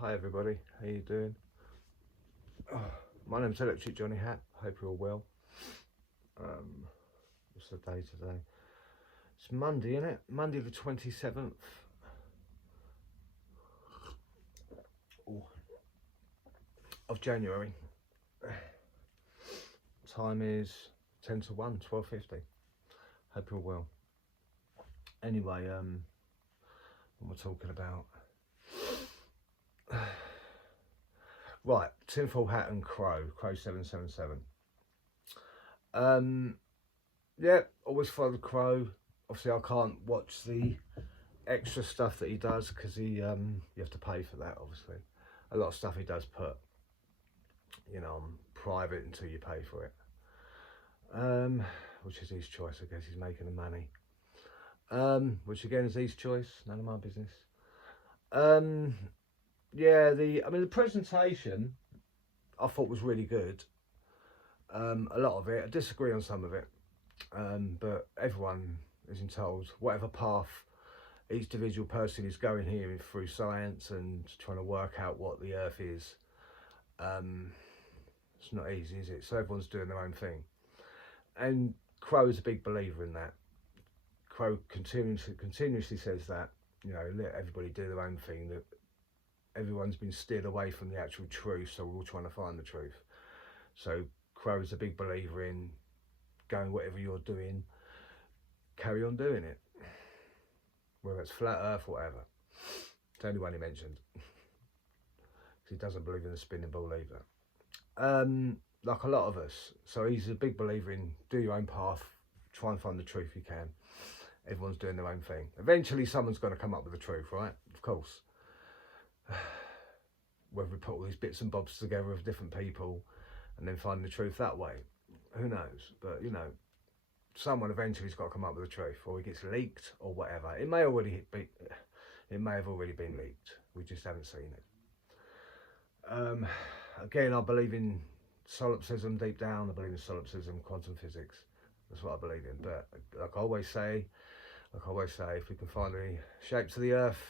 Hi everybody, how you doing? My name's Electric Johnny Hat. Hope you're all well. What's the day today? It's Monday, isn't it? Monday the 27th of January. Time is 10 to 1, 12:50. Hope you're well. Anyway, what am I talking about? Right, Tinfoil Hat and Crrow 777. Yeah, always follow the Crrow. Obviously, I can't watch the extra stuff that he does because you have to pay for that. Obviously, a lot of stuff he does put, on private until you pay for it. Which is his choice, I guess. He's making the money. Which again is his choice. None of my business. Yeah, the presentation I thought was really good. A lot of it, I disagree on some of it, but everyone is entitled, whatever path each individual person is going here through science and trying to work out what the Earth is. It's not easy, is it? So everyone's doing their own thing, and Crrow is a big believer in that. Crrow continuously says that, let everybody do their own thing, that everyone's been steered away from the actual truth, so we're all trying to find the truth. So Crrow is a big believer in going, whatever you're doing, carry on doing it, whether it's flat earth or whatever. It's the only one he mentioned, because he doesn't believe in the spinning ball either, like a lot of us. So he's a big believer in do your own path, try and find the truth you can. Everyone's doing their own thing. Eventually someone's going to come up with the truth, right? Of course. Whether we put all these bits and bobs together of different people and then find the truth that way, who knows? But someone eventually's got to come up with the truth, or it gets leaked or whatever. It may have already been leaked. We just haven't seen it. Again, I believe in solipsism deep down. I believe in solipsism, quantum physics. That's what I believe in. But like I always say, if we can find the shapes of the Earth,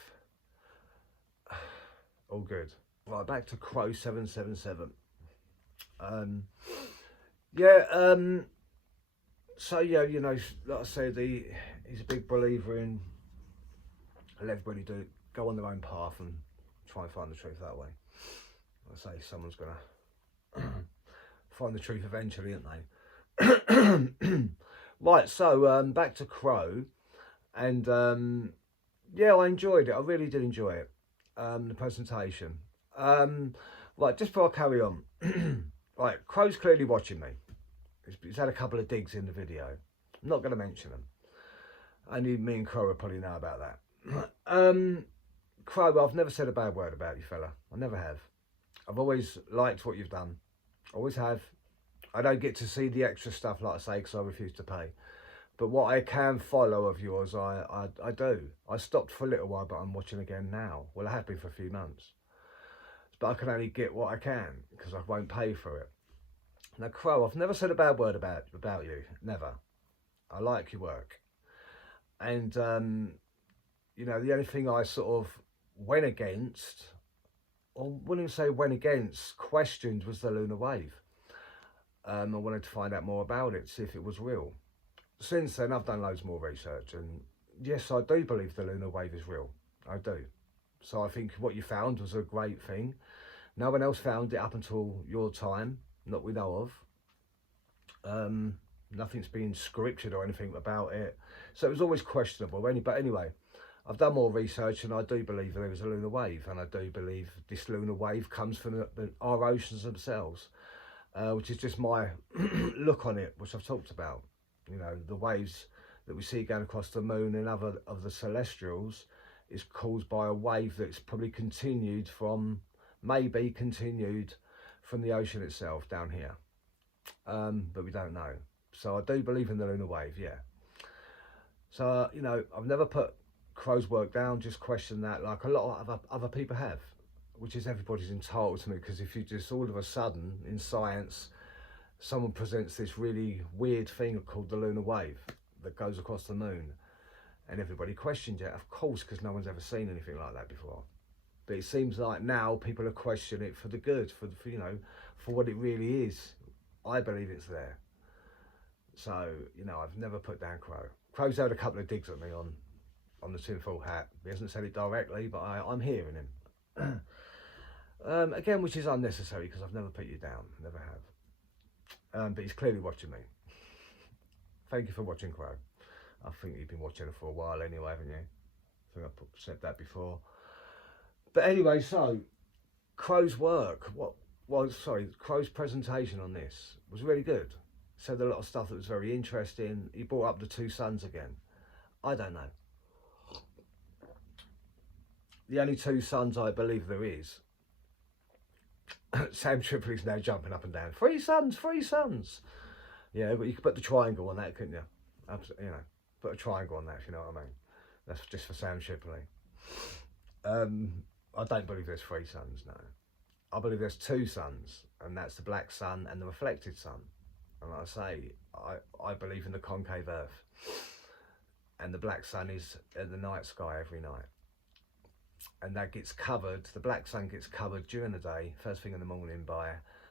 all good. Right, back to Crrow 777. So yeah, like I said, he's a big believer in let everybody go on their own path and try and find the truth that way. I say someone's gonna find the truth eventually, aren't they? Right, so back to Crrow, and yeah, I enjoyed it. I really did enjoy it. The presentation. Right, just before I carry on, right, Crrow's clearly watching me. He's had a couple of digs in the video. I'm not going to mention them. Only me and Crrow probably know about that. Crrow, I've never said a bad word about you, fella. I never have. I've always liked what you've done. Always have. I don't get to see the extra stuff, like I say, because I refuse to pay. But what I can follow of yours, I do. I stopped for a little while, but I'm watching again now. Well, I have been for a few months. But I can only get what I can, because I won't pay for it. Now, Crrow, I've never said a bad word about you. Never. I like your work. And, the only thing I sort of went against, or wouldn't even say went against, questioned, was the lunar wave. I wanted to find out more about it, see if it was real. Since then, I've done loads more research, and yes, I do believe the lunar wave is real. I do. So I think what you found was a great thing. No one else found it up until your time, not we know of. Nothing's been scripted or anything about it, so it was always questionable. But anyway, I've done more research, and I do believe there is a lunar wave, and I do believe this lunar wave comes from our oceans themselves, which is just my look on it, which I've talked about. The waves that we see going across the moon and other of the celestials is caused by a wave that's probably maybe continued from the ocean itself down here, but we don't know. So I do believe in the lunar wave, yeah. So I've never put Crrow's work down, just question that, like a lot of other people have, which is everybody's entitled to me. Because if you just all of a sudden in science, someone presents this really weird thing called the lunar wave that goes across the moon, and everybody questions it, of course, because no one's ever seen anything like that before. But it seems like now people are questioning it for the good, for you know, for what it really is. I believe it's there. So, you know, I've never put down Crrow. Crrow's had a couple of digs at me on the tinfoil hat. He hasn't said it directly, but I'm hearing him. Again, which is unnecessary because I've never put you down, never have. But he's clearly watching me. Thank you for watching, Crrow. I think you've been watching it for a while anyway, haven't you? I think I've said that before. But anyway, so Crrow's work, Crrow's presentation on this was really good. Said a lot of stuff that was very interesting. He brought up the two suns again. I don't know. The only two suns I believe there is. Sam Tripoli's now jumping up and down. 3 suns, 3 suns. Yeah, but you could put the triangle on that, couldn't you? Absolutely, you know, put a triangle on that, if you know what I mean. That's just for Sam Tripoli. I don't believe there's 3 suns, no. I believe there's 2 suns, and that's the black sun and the reflected sun. And like I say, I believe in the concave earth. And the black sun is in the night sky every night. And that gets covered, the black sun gets covered during the day, first thing in the morning, by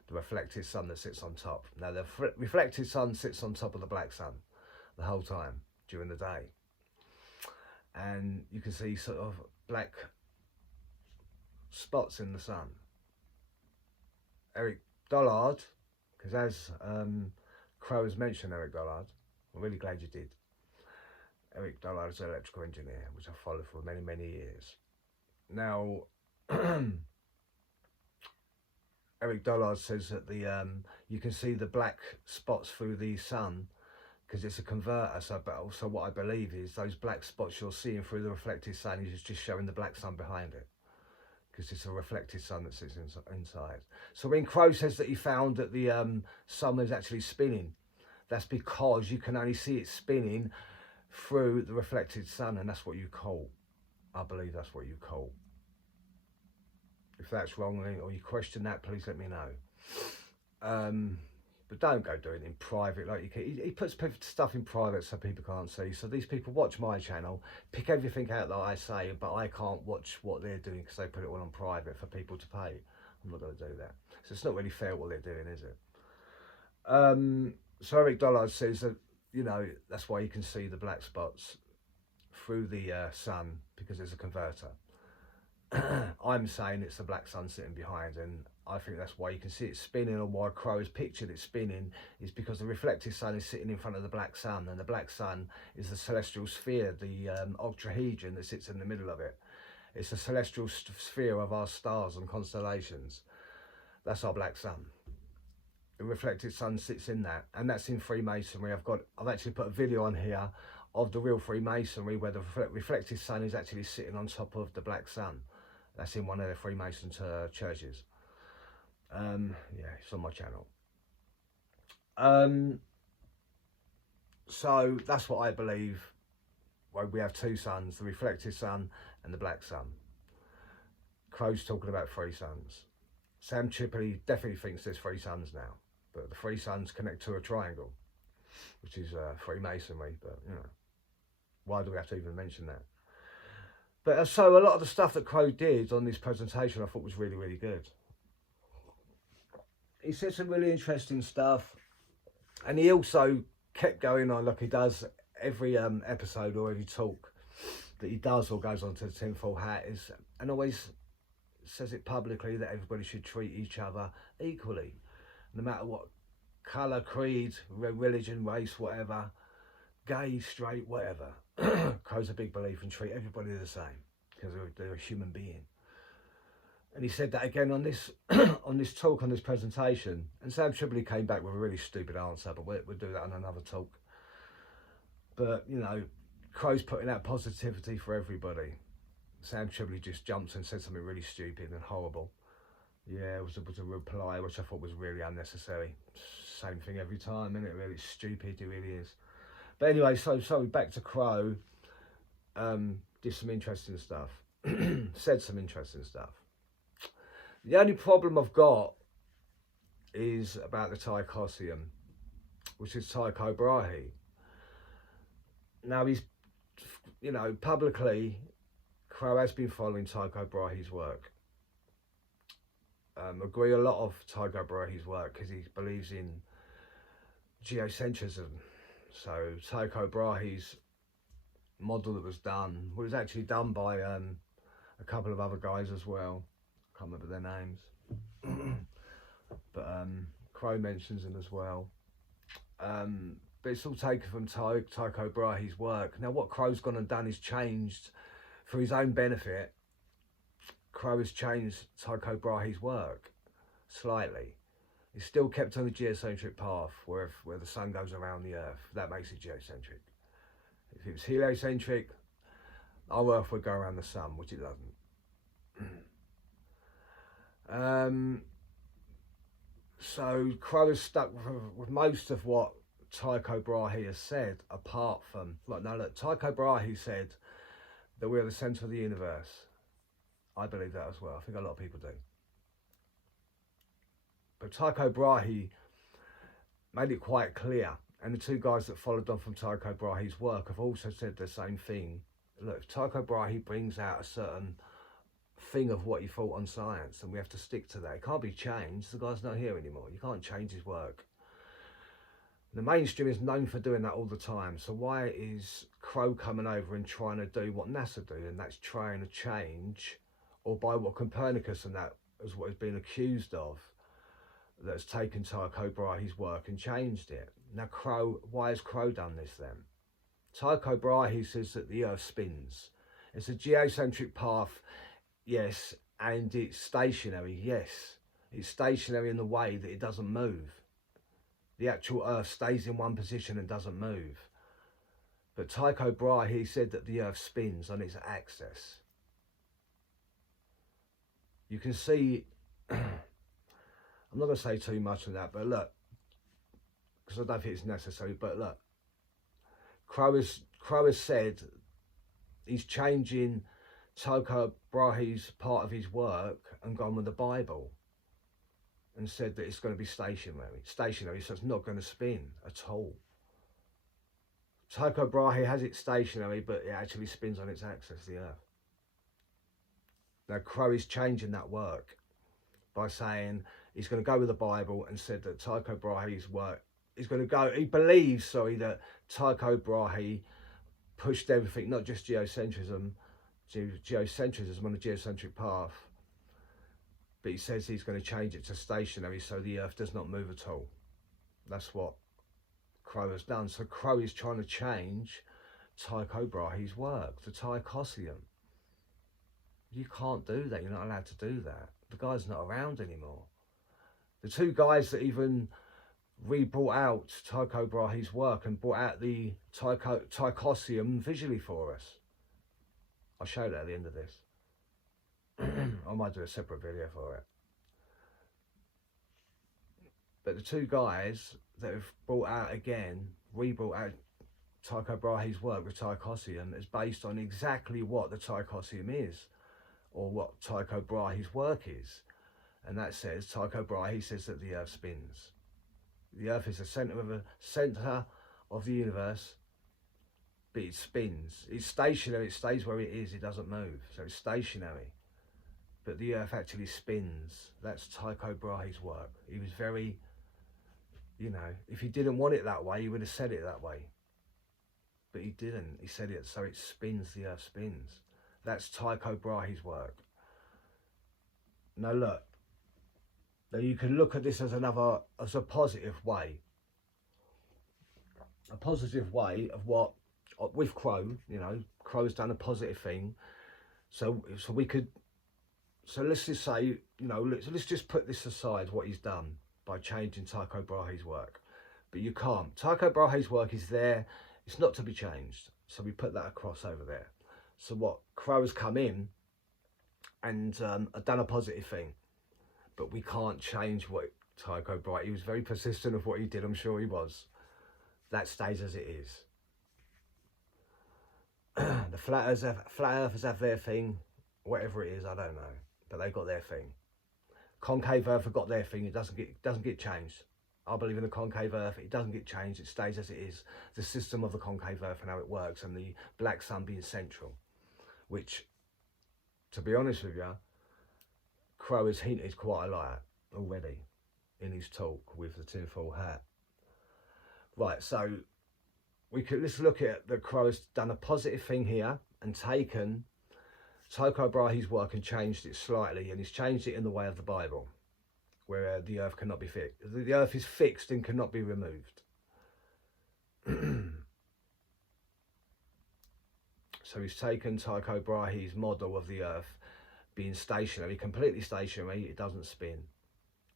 the reflected sun that sits on top. Now the reflected sun sits on top of the black sun the whole time during the day. And you can see sort of black spots in the sun. Eric Dollard, because as Crrow has mentioned Eric Dollard, I'm really glad you did. Eric Dollard is an electrical engineer, which I've followed for many, many years. Now, Eric Dollard says that you can see the black spots through the sun because it's a converter. So, but also what I believe is those black spots you're seeing through the reflected sun is just showing the black sun behind it, because it's a reflected sun that sits inside. So when Crrow says that he found that the sun is actually spinning, that's because you can only see it spinning through the reflected sun, and that's what you call. I believe that's what you call. If that's wrong or you question that, please let me know. But don't go doing it in private like you can. He puts stuff in private so people can't see. So these people watch my channel, pick everything out that I say, but I can't watch what they're doing because they put it all on private for people to pay. I'm not going to do that. So it's not really fair what they're doing, is it? So Eric Dollard says that, you know, that's why you can see the black spots through the sun, because there's a converter. I'm saying it's the black sun sitting behind, and I think that's why you can see it spinning, or why Crrow has pictured it spinning, is because the reflected sun is sitting in front of the black sun, and the black sun is the celestial sphere, the octahedron that sits in the middle of it. It's the celestial sphere of our stars and constellations. That's our black sun. The reflected sun sits in that, and that's in Freemasonry. I've actually put a video on here of the real Freemasonry where the reflected sun is actually sitting on top of the black sun. That's in one of the Freemason churches. Yeah, it's on my channel. So that's what I believe. Where we have 2 suns, the reflected sun and the black sun. Crrow's talking about 3 suns. Sam Tripoli definitely thinks there's 3 suns now, but the 3 suns connect to a triangle, which is Freemasonry. But you know, why do we have to even mention that? But so a lot of the stuff that Crrow did on this presentation I thought was really, really good. He said some really interesting stuff, and he also kept going on like he does every episode or every talk that he does or goes on to the tinfoil hat, and always says it publicly that everybody should treat each other equally, no matter what colour, creed, religion, race, whatever, gay, straight, whatever. Crrow's a big believer in treat everybody the same because they're a human being. And he said that again on this on this talk, on this presentation. And Sam Tripoli came back with a really stupid answer, but we'll do that on another talk. But, you know, Crrow's putting out positivity for everybody. Sam Tripoli just jumped and said something really stupid and horrible. Yeah, it was a reply, which I thought was really unnecessary. Same thing every time, isn't it? Really stupid, it really is. But anyway, so back to Crrow. Did some interesting stuff. Said some interesting stuff. The only problem I've got is about the Tychosium, which is Tycho Brah'e. Now he's, you know, publicly, Crrow has been following Tycho Brahe's work. agree a lot of Tycho Brahe's work because he believes in geocentrism. So Tycho Brahe's model that was done was actually done by a couple of other guys as well. Can't remember their names, but Crrow mentions them as well. But it's all taken from Tycho Brahe's work. Now, what Crrow's gone and done is changed for his own benefit. Crrow has changed Tycho Brahe's work slightly. It's still kept on the geocentric path where the sun goes around the Earth. That makes it geocentric. If it was heliocentric, our Earth would go around the sun, which it doesn't. So Crrow is stuck with most of what Tycho Brahe has said, apart from, like, no, look, Tycho Brahe said that we're the centre of the universe. I believe that as well. I think a lot of people do. But Tycho Brahe made it quite clear, and the two guys that followed on from Tycho Brahe's work have also said the same thing. Look, if Tycho Brahe brings out a certain thing of what he thought on science, and we have to stick to that. It can't be changed. The guy's not here anymore. You can't change his work. The mainstream is known for doing that all the time. So why is Crrow coming over and trying to do what NASA do, and that's trying to change, or by what Copernicus and that is what he's been accused of, that's taken Tycho Brahe's work and changed it. Now Crrow, why has Crrow done this then? Tycho Brahe says that the Earth spins. It's a geocentric path, yes, and it's stationary, yes. It's stationary in the way that it doesn't move. The actual Earth stays in one position and doesn't move. But Tycho Brahe said that the Earth spins on its axis. You can see, I'm not going to say too much on that, but look, because I don't think it's necessary, but look, Crrow has said he's changing Tycho Brahe's part of his work and gone with the Bible and said that it's going to be stationary, so it's not going to spin at all. Tycho Brahe has it stationary, but it actually spins on its axis, the Earth. Now Crrow is changing that work by saying he's going to go with the Bible and said that Tycho Brahe's work is going to go, he believes, that Tycho Brahe pushed everything, not just geocentrism on a geocentric path, but he says he's going to change it to stationary so the Earth does not move at all. That's what Crrow has done. So Crrow is trying to change Tycho Brahe's work, the Tychosium. You can't do that. You're not allowed to do that. The guy's not around anymore. The two guys that even re-brought out Tycho Brahe's work and brought out the Tychosium visually for us. I'll show that at the end of this. I might do a separate video for it. But the two guys that have re-brought out Tycho Brahe's work with Tychosium is based on exactly what the Tychosium is, or what Tycho Brahe's work is. And that says, Tycho Brahe says that the Earth spins. The Earth is the centre of the universe, but it spins. It's stationary, it stays where it is, it doesn't move. So it's stationary. But the Earth actually spins. That's Tycho Brahe's work. He was very, if he didn't want it that way, he would have said it that way. But he didn't. He said it, so it spins, the Earth spins. That's Tycho Brahe's work. Now look, you can look at this as a positive way. A positive way of what, with Crrow, Crrow's done a positive thing. So let's just say, let's just put this aside, what he's done by changing Tycho Brahe's work. But you can't. Tycho Brahe's work is there. It's not to be changed. So we put that across over there. So what, Crrow has come in and done a positive thing. But we can't change what Tycho Brahe, he was very persistent of what he did, I'm sure he was. That stays as it is. The flat earthers have their thing, whatever it is, I don't know. But they got their thing. Concave earth have got their thing, it doesn't get changed. I believe in the concave earth, it doesn't get changed, it stays as it is. The system of the concave earth and how it works, and the black sun being central. Which, to be honest with you, Crrow has hinted quite a lot already in his talk with the tinfoil hat. Right, so let's look at that. Crrow has done a positive thing here and taken Tycho Brahe's work and changed it slightly, and he's changed it in the way of the Bible, where the earth cannot be fixed. The earth is fixed and cannot be removed. So he's taken Tycho Brahe's model of the earth being stationary, completely stationary. It doesn't spin.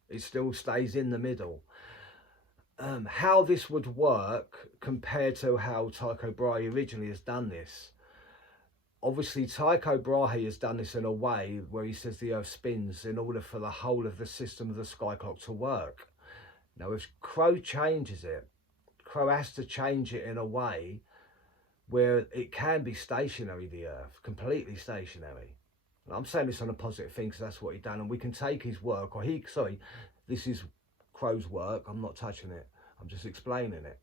It still stays in the middle. How this would work compared to how Tycho Brahe originally has done this. Obviously, Tycho Brahe has done this in a way where he says the earth spins in order for the whole of the system of the sky clock to work. Now, if Crrow changes it, Crrow has to change it in a way where it can be stationary, the earth, completely stationary. And I'm saying this on a positive thing because that's what he's done, and we can take his work, this is Crrow's work, I'm not touching it, I'm just explaining it.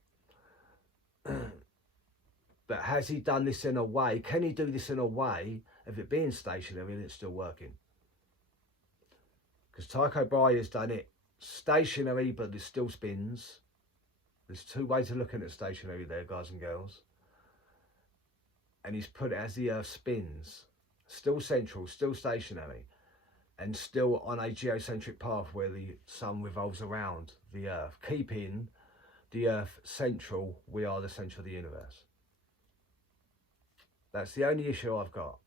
But has he done this in a way, can he do this in a way of it being stationary and it's still working? Because Tycho Brahe has done it stationary, but it still spins. There's two ways of looking at stationary there, guys and girls. And he's put it as the earth spins, still central, still stationary, and still on a geocentric path where the sun revolves around the earth, keeping the earth central. We are the centre of the universe. That's the only issue I've got.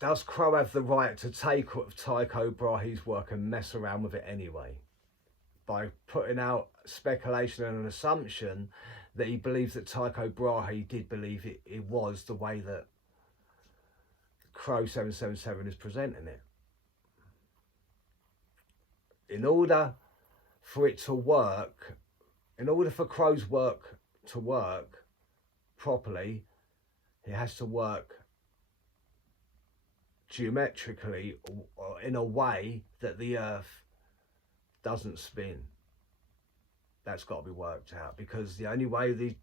Does Crrow have the right to take Tycho Brahe's work and mess around with it anyway? By putting out speculation and an assumption that he believes that Tycho Brahe did believe it was the way that Crrow 777 is presenting it. In order for it to work, in order for Crrow's work to work properly, it has to work geometrically or in a way that the earth doesn't spin. That's got to be worked out, because the only way the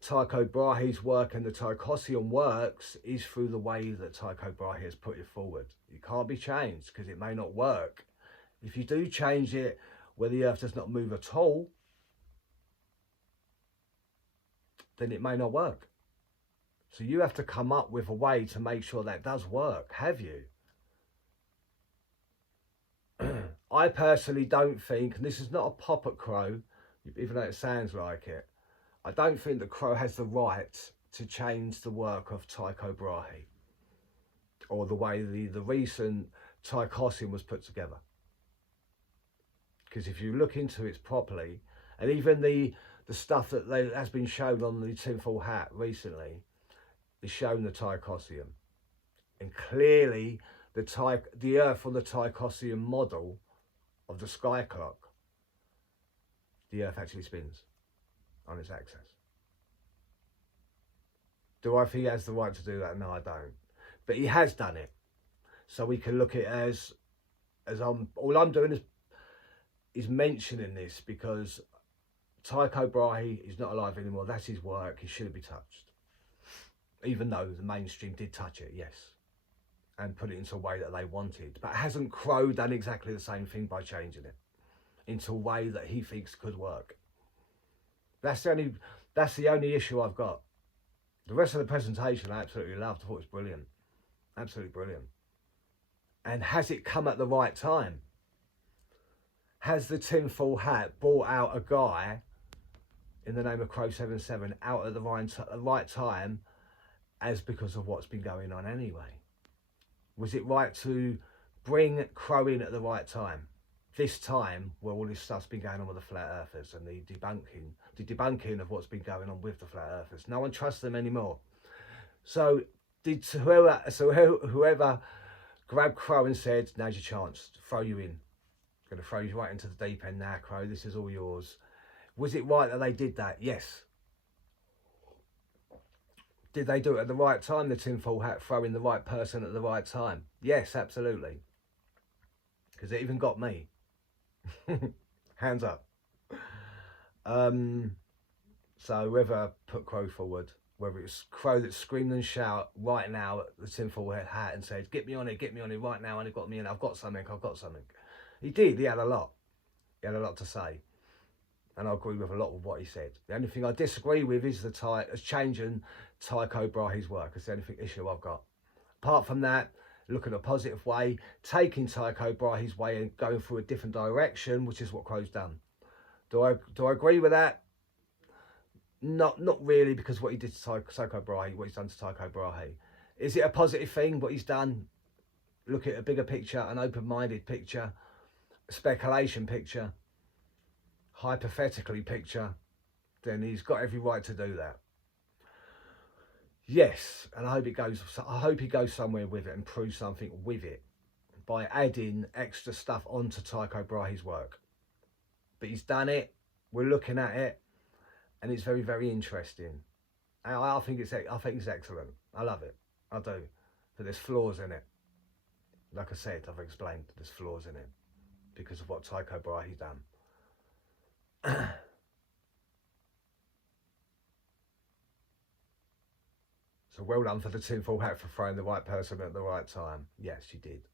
Tycho Brahe's work and the Tychosium works is through the way that Tycho Brahe has put it forward. It can't be changed because it may not work. If you do change it where the earth does not move at all, then it may not work. So you have to come up with a way to make sure that does work. Have you? I personally don't think, and this is not a pop at Crrow, even though it sounds like it, I don't think that Crrow has the right to change the work of Tycho Brahe or the way the recent Tychosium was put together. Because if you look into it properly, and even the stuff that has been shown on the tinfoil hat recently is shown the Tychosium, and clearly the Earth on the Tychosium model of the sky clock, the Earth actually spins on its axis. Do I think he has the right to do that? No, I don't. But he has done it. So we can look at it as all I'm doing is mentioning this because Tycho Brahe is not alive anymore. That's his work. He shouldn't be touched. Even though the mainstream did touch it, yes, and put it into a way that they wanted. But hasn't Crrow done exactly the same thing by changing it into a way that he thinks could work? That's the only issue I've got. The rest of the presentation I absolutely loved. I thought it was brilliant. Absolutely brilliant. And has it come at the right time? Has the tinfoil hat brought out a guy in the name of Crrow 77 out at the right time, as because of what's been going on anyway? Was it right to bring Crrow in at the right time? This time where all this stuff's been going on with the flat earthers and the debunking of what's been going on with the flat earthers. No one trusts them anymore. So whoever grabbed Crrow and said, now's your chance, throw you in. Going to throw you right into the deep end now, Crrow, this is all yours. Was it right that they did that? Yes. Did they do it at the right time, the tinfoil hat, throwing the right person at the right time? Yes, absolutely. Because it even got me. Hands up. So whoever put Crrow forward, whether it's Crrow that screamed and shout right now at the tinfoil hat and said, get me on it right now, and it got me in, I've got something. He did, he had a lot to say. And I agree with a lot of what he said. The only thing I disagree with is changing Tycho Brahe's work. It's the only issue I've got. Apart from that, look in a positive way, taking Tycho Brahe's way and going through a different direction, which is what Crrow's done. Do I agree with that? Not really, because what he did to Tycho Brahe, what he's done to Tycho Brahe. Is it a positive thing, what he's done? Look at a bigger picture, an open-minded picture, a speculation picture, hypothetically picture, then he's got every right to do that. Yes, and I hope he goes somewhere with it and proves something with it by adding extra stuff onto Tycho Brahe's work. But he's done it. We're looking at it, and it's very, very interesting. And I think it's excellent. I love it. I do. But there's flaws in it. Like I said, I've explained there's flaws in it because of what Tycho Brahe's done. So well done for the tinfoil hat for throwing the right person at the right time. Yes, you did.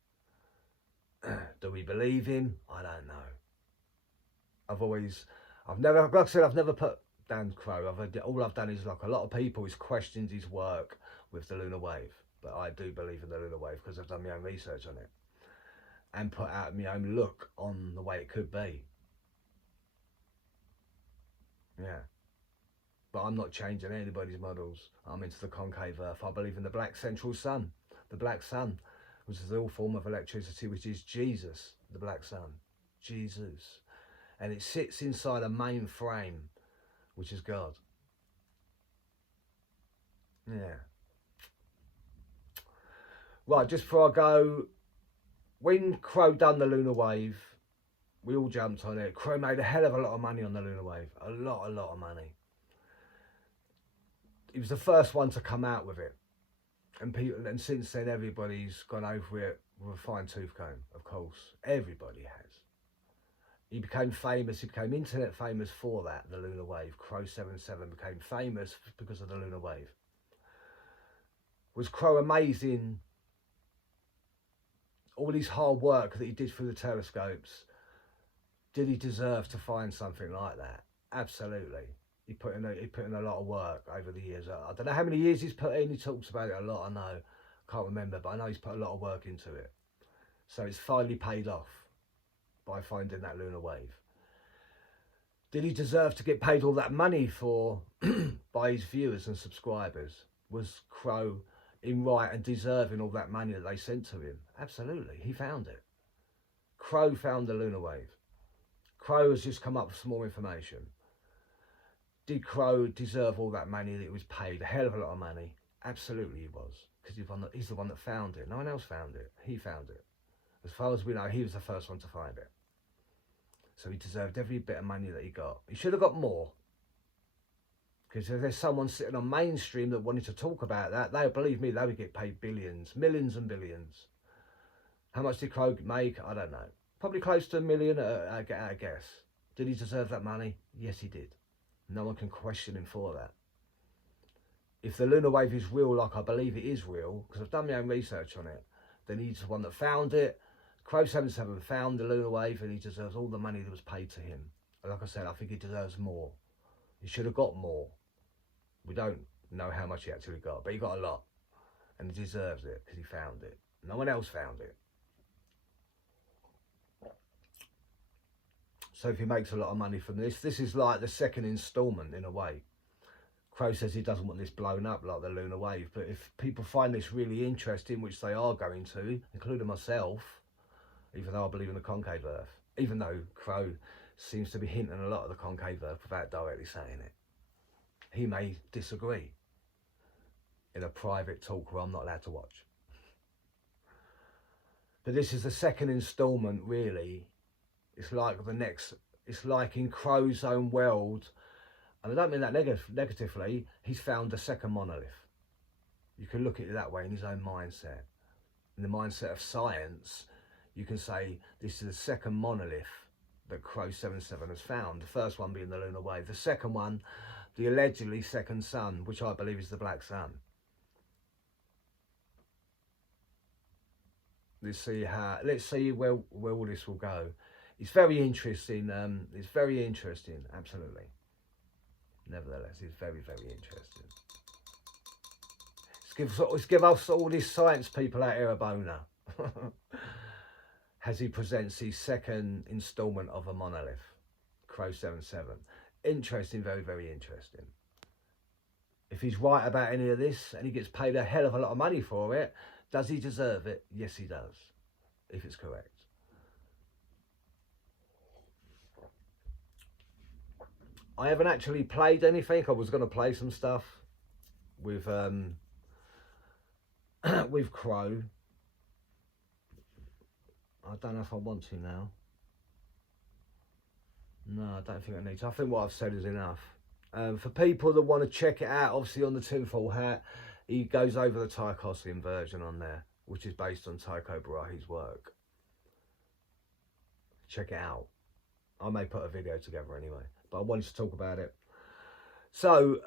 Do we believe him? I don't know. I've never put down Crrow. All I've done is, like a lot of people, is questioned his work with the lunar wave. But I do believe in the lunar wave because I've done my own research on it and put out my own look on the way it could be. Yeah. But I'm not changing anybody's models. I'm into the concave earth. I believe in the black central sun, the black sun, which is all form of electricity, which is Jesus, the black sun, Jesus. And it sits inside a main frame, which is God. Yeah. Right, just before I go, when Crrow done the lunar wave, we all jumped on it. Crrow made a hell of a lot of money on the lunar wave. A lot of money. He was the first one to come out with it, and since then everybody's gone over it with a fine-tooth comb. Of course, everybody has. He became famous. He became internet famous for that. The lunar wave. Crrow77 became famous because of the lunar wave. Was Crrow amazing? All his hard work that he did through the telescopes. Did he deserve to find something like that? Absolutely. He put in a lot of work over the years. I don't know how many years he's put in. He talks about it a lot. I know, can't remember, but I know he's put a lot of work into it. So it's finally paid off by finding that lunar wave. Did he deserve to get paid all that money for by his viewers and subscribers? Was Crrow in right and deserving all that money that they sent to him? Absolutely. He found it. Crrow found the lunar wave. Crrow has just come up with some more information. Did Crrow deserve all that money that was paid? A hell of a lot of money. Absolutely he was. Because he's the one that found it. No one else found it. He found it. As far as we know, he was the first one to find it. So he deserved every bit of money that he got. He should have got more. Because if there's someone sitting on mainstream that wanted to talk about that, believe me, they would get paid billions. Millions and billions. How much did Crrow make? I don't know. Probably close to $1 million, I guess. Did he deserve that money? Yes, he did. No one can question him for that. If the lunar wave is real, like I believe it is real, because I've done my own research on it, then he's the one that found it. Crrow77 found the lunar wave, and he deserves all the money that was paid to him. And like I said, I think he deserves more. He should have got more. We don't know how much he actually got, but he got a lot. And he deserves it, because he found it. No one else found it. So if he makes a lot of money from this is like the second instalment in a way. Crrow says he doesn't want this blown up like the lunar wave, but if people find this really interesting, which they are going to, including myself, even though I believe in the concave earth, even though Crrow seems to be hinting a lot of the concave earth without directly saying it. He may disagree in a private talk where I'm not allowed to watch. But this is the second instalment, really. It's like in Crrow's own world, and I don't mean that negatively, he's found the second monolith. You can look at it that way in his own mindset. In the mindset of science, you can say this is the second monolith that Crrow77 has found. The first one being the lunar wave. The second one, the allegedly second sun, which I believe is the black sun. Let's see where all this will go. It's very interesting. It's very interesting, absolutely. Nevertheless, it's very, very interesting. Let's give us all these science people out here a boner. As he presents his second instalment of a monolith, Crrow 77. Interesting, very, very interesting. If he's right about any of this and he gets paid a hell of a lot of money for it, does he deserve it? Yes, he does, if it's correct. I haven't actually played anything. I was going to play some stuff with with Crrow. I don't know if I want to now. No, I don't think I need to. I think what I've said is enough. For people that want to check it out, obviously on the tinfoil hat, he goes over the Tycho version on there, which is based on Tycho Brah'e's work. Check it out. I may put a video together anyway, but I wanted to talk about it. So,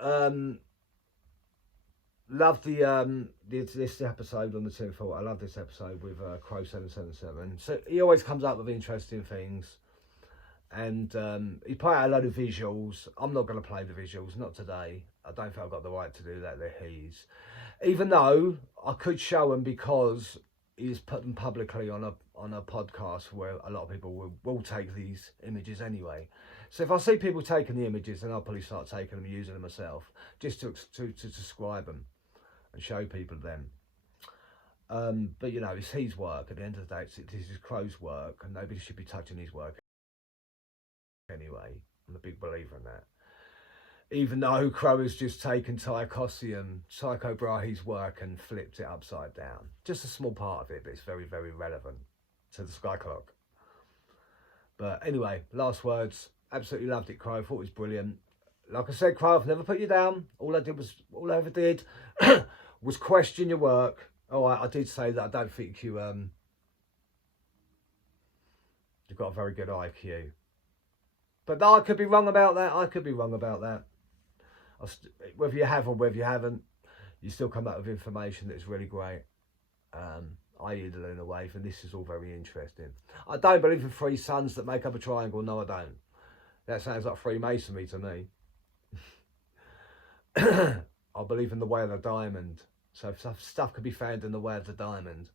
love this episode on the tinfoil. I love this episode with Crrow 777. So he always comes up with interesting things, and he put out a load of visuals. I'm not going to play the visuals, not today. I don't think I've got the right to do that. They're his, even though I could show them because he's put them publicly on a podcast where a lot of people will take these images anyway. So if I see people taking the images, then I'll probably start taking them and using them myself, just to describe them and show people them. But you know, it's his work. At the end of the day, this is Crrow's work, and nobody should be touching his work anyway. I'm a big believer in that. Even though Crrow has just taken Tycho Brah'e's work and flipped it upside down. Just a small part of it, but it's very, very relevant to the sky clock. But anyway, last words. Absolutely loved it, Crrow. Thought it was brilliant. Like I said, Crrow, I've never put you down. All I ever did was question your work. Oh, I did say that I don't think you've got a very good IQ. But no, I could be wrong about that. I could be wrong about that. Whether you have or whether you haven't, you still come up with information that's really great. I.e. the lunar wave, and this is all very interesting. I don't believe in three suns that make up a triangle. No, I don't. That sounds like Freemasonry to me. I believe in the way of the diamond. So stuff could be found in the way of the diamond,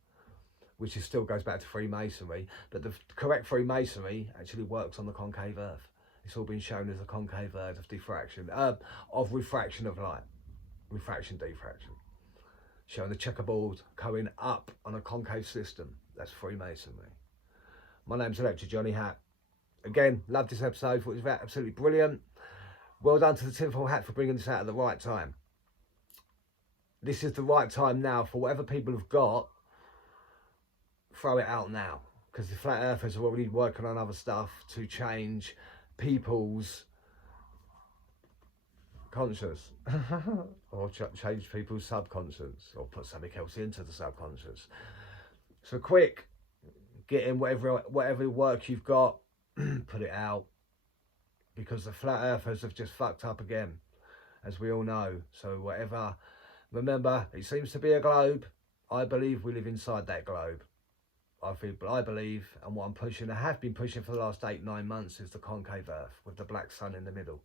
which still goes back to Freemasonry. But the correct Freemasonry actually works on the concave Earth. It's all been shown as a concave Earth of diffraction, of refraction of light, refraction, diffraction. Showing the checkerboard going up on a concave system. That's Freemasonry. My name's Electric Johnny Hat. Again, loved this episode. Thought it was absolutely brilliant. Well done to the tinfoil hat for bringing this out at the right time. This is the right time now for whatever people have got. Throw it out now, because the flat earthers are already working on other stuff to change people's conscious or change people's subconscious, or put something else into the subconscious. So quick, get in whatever work you've got, put it out, because the flat earthers have just fucked up again, as we all know. So whatever, remember, it seems to be a globe. I believe we live inside that globe. I believe, and what I'm pushing, I have been pushing for the last 8-9 months, is the concave Earth with the black sun in the middle.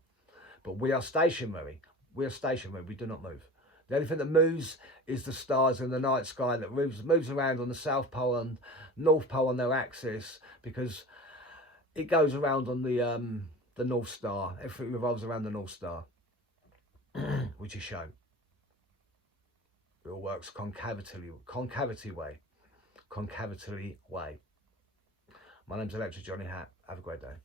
But we are stationary. We are stationary. We do not move. The only thing that moves is the stars in the night sky that moves around on the South Pole and North Pole on their axis, because it goes around on the North Star. Everything revolves around the North Star, which is shown. It all works concavity way. Concavity way. My name's Electric Johnny Hat. Have a great day.